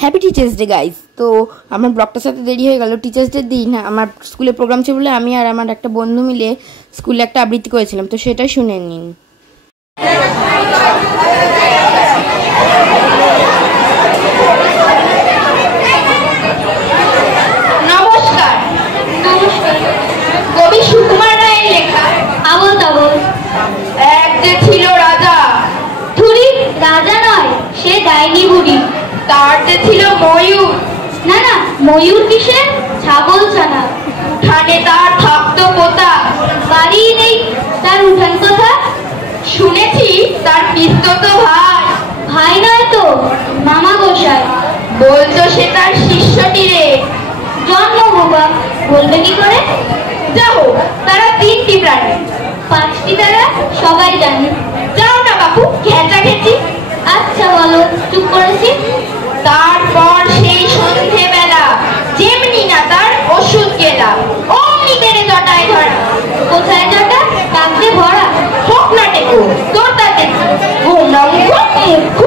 Happy teachers day guys. তো আমার ব্লগটার সাথে দেরি হয়ে গেল। টিচার্স ডে দিন আমার স্কুলে প্রোগ্রাম ছিল বলে আমি আর আমার একটা বন্ধু মিলে স্কুলে একটা আবৃত্তি করেছিলাম, তো সেটা শুনে নিন। নমস্কার। কবি সুকুমার রায়ের লেখা আবল তাবল। এক যে ছিল রাজা, থুরি রাজা নয়, সে ডাইনি বুড়ি। তার যে ছিল ময়ূর, না না ময়ূর কিসের, ছাগল ছানা। উঠানে তার থাকতো পোতা, বাড়ি নেই তার উঠান কথা। শুনেছি তার পিস্তত ভাই, ভাই নয় তো মামা গোসাই। বলতো সে তার শিষ্যটি রে। জন্ম বাবা বলবে কি করে? যাও, তারা তিনটি প্রাণী, পাঁচটি তারা সবাই জানে। যাও না বাপু, ঘেঁচা ঘেঁচি। আচ্ছা বলো, চুপ করেছি। তারপর সেই সন্ধে বেলা যেমনি না তার ওষুধ গেলা, অমনি তেরে জটায় ধরা। কোথায় জটা? কাঁদতে ভরা। হোক না টেকো তোর তাতে গোমরা মুখ